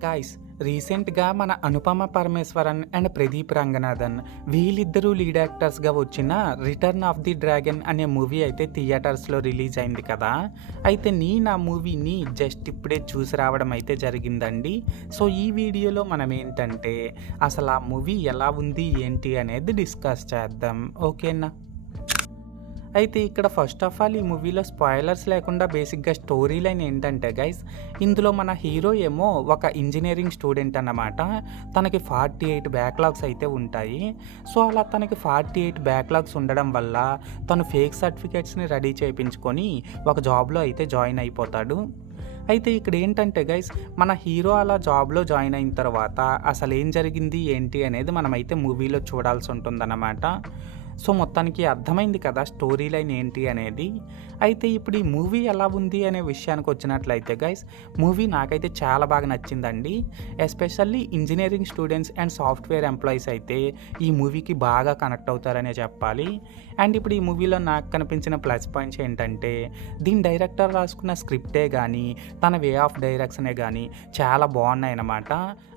Guys, రీసెంట్‌గా మన 'Anupama Parameswaran' and 'Pradeep Ranganathan' వీళ్ళిద్దరూ లీడ్ యాక్టర్స్‌గా వచ్చిన 'రిటర్న్ ఆఫ్ ది డ్రాగన్' అనే మూవీ అయితే థియేటర్స్‌లో రిలీజ్ అయింది కదా! అయితే నేను ఆ మూవీని జస్ట్ ఇప్పుడే చూసి రావడం అయితే జరిగిందండి. సో, ఈ వీడియోలో మనం ఏంటంటే అసలు ఆ మూవీ ఎలా ఉంది, ఏంటి అనేది డిస్కస్ చేద్దాం. ఓకేనా? అయితే ఇక్కడ ఫస్ట్ ఆఫ్ ఆల్ ఈ మూవీలో స్పాయిలర్స్ లేకుండా బేసిక్‌గా స్టోరీ లైన్ ఏంటంటే గైస్, ఇందులో మన హీరో ఏమో ఒక ఇంజినీరింగ్ స్టూడెంట్ అన్నమాట. తనకి 48 బ్యాక్‌లాగ్స్ అయితే ఉంటాయి. సో, అలా తనకి 48 బ్యాక్‌లాగ్స్ ఉండడం వల్ల తను ఫేక్ సర్టిఫికేట్స్‌ని రెడీ చేపించుకొని ఒక జాబ్‌లో అయితే జాయిన్ అయిపోతాడు. అయితే ఇక్కడ ఏంటంటే గైస్, మన హీరో అలా జాబ్‌లో జాయిన్ అయిన తర్వాత అసలేం జరిగింది, ఏంటి అనేది మనమైతే మూవీలో చూడాల్సి ఉంటుందన్నమాట. సో, మొత్తానికి అర్థమైంది కదా స్టోరీ లైన్ ఏంటి అనేది. అయితే ఇప్పుడు ఈ మూవీ ఎలా ఉంది అనే విషయానికి వచ్చినట్లయితే గైస్, మూవీ నాకైతే చాలా బాగా నచ్చిందండి. Especially engineering students and software employees అయితే ఈ మూవీకి బాగా కనెక్ట్ అవుతారనే చెప్పాలి. అండ్ ఇప్పుడు ఈ మూవీలో నాకు కనిపించిన ప్లస్ పాయింట్స్ ఏంటంటే, దీని డైరెక్టర్ రాసుకున్న స్క్రిప్టే కానీ, తన వే ఆఫ్ డైరెక్షనే కానీ చాలా బాగున్నాయన్నమాట.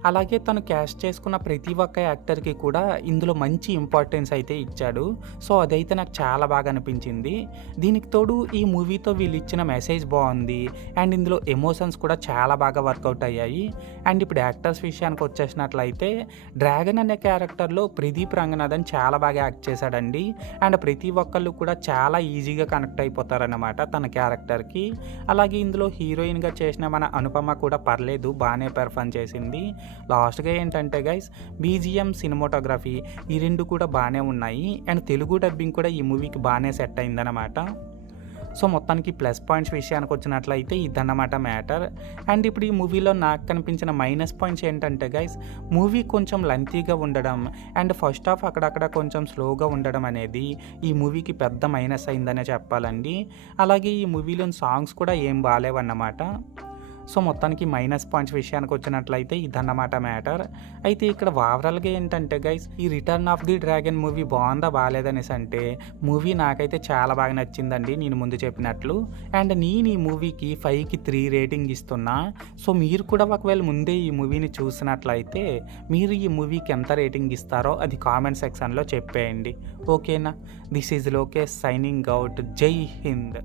అలాగే తను క్యాస్ట్ చేసుకున్న ప్రతి ఒక్క యాక్టర్‌కి కూడా ఇందులో మంచి ఇంపార్టెన్స్ అయితే ఇచ్చాడు. సో, అదైతే నాకు చాలా బాగా అనిపించింది. దీనికి తోడు ఈ మూవీతో వీళ్ళు ఇచ్చిన మెసేజ్ బాగుంది. అండ్ ఇందులో ఎమోషన్స్ కూడా చాలా బాగా వర్కౌట్ అయ్యాయి. అండ్ ఇప్పుడు యాక్టర్స్ విషయానికి వచ్చేసినట్లయితే, డ్రాగన్ అనే క్యారెక్టర్లో ప్రదీప్ రంగనాథన్ చాలా బాగా యాక్ట్ చేశాడండి. అండ్ ప్రతి ఒక్కళ్ళు కూడా చాలా ఈజీగా కనెక్ట్ అయిపోతారన్నమాట తన క్యారెక్టర్‌కి. అలాగే ఇందులో హీరోయిన్‌గా చేసిన మన అనుపమ కూడా పర్లేదు, బాగానే పెర్ఫార్మ్ చేసింది. లాస్ట్‌గా ఏంటంటే గైస్, బీజీఎం, సినిమాటోగ్రఫీ ఈ 2 కూడా బాగానే ఉన్నాయి. అండ్ తెలుగు డబ్బింగ్ కూడా ఈ మూవీకి బాగానే సెట్ అయిందనమాట. సో, మొత్తానికి ప్లస్ పాయింట్స్ విషయానికి వచ్చినట్లయితే ఇదన్నమాట మ్యాటర్. అండ్ ఇప్పుడు ఈ మూవీలో నాకు కనిపించిన మైనస్ పాయింట్స్ ఏంటంటే గైస్, మూవీ కొంచెం లెంతీగా ఉండడం అండ్ ఫస్ట్ హాఫ్ అక్కడక్కడ కొంచెం స్లోగా ఉండడం అనేది ఈ మూవీకి పెద్ద మైనస్ అయిందనే చెప్పాలండి. అలాగే ఈ మూవీలోని సాంగ్స్ కూడా ఏం బాలేవన్నమాట. సో, మొత్తానికి మైనస్ పాయింట్స్ విషయానికి వచ్చినట్లయితే ఇదన్నమాట మ్యాటర్. అయితే ఇక్కడ ఓవరాల్‌గా ఏంటంటే గైస్, ఈ 'return of the dragon' movie బాగుందా, బాలేదనేసి అంటే, మూవీ నాకైతే చాలా బాగా నచ్చిందండి నేను ముందు చెప్పినట్లు. అండ్ నేను ఈ మూవీకి 5కి 3 రేటింగ్ ఇస్తున్నా. సో, మీరు కూడా ఒకవేళ ముందే ఈ మూవీని చూసినట్లయితే మీరు ఈ మూవీకి ఎంత రేటింగ్ ఇస్తారో అది కామెంట్ సెక్షన్‌లో చెప్పేయండి. ఓకేనా? This is Lokesh signing out. జై హింద్.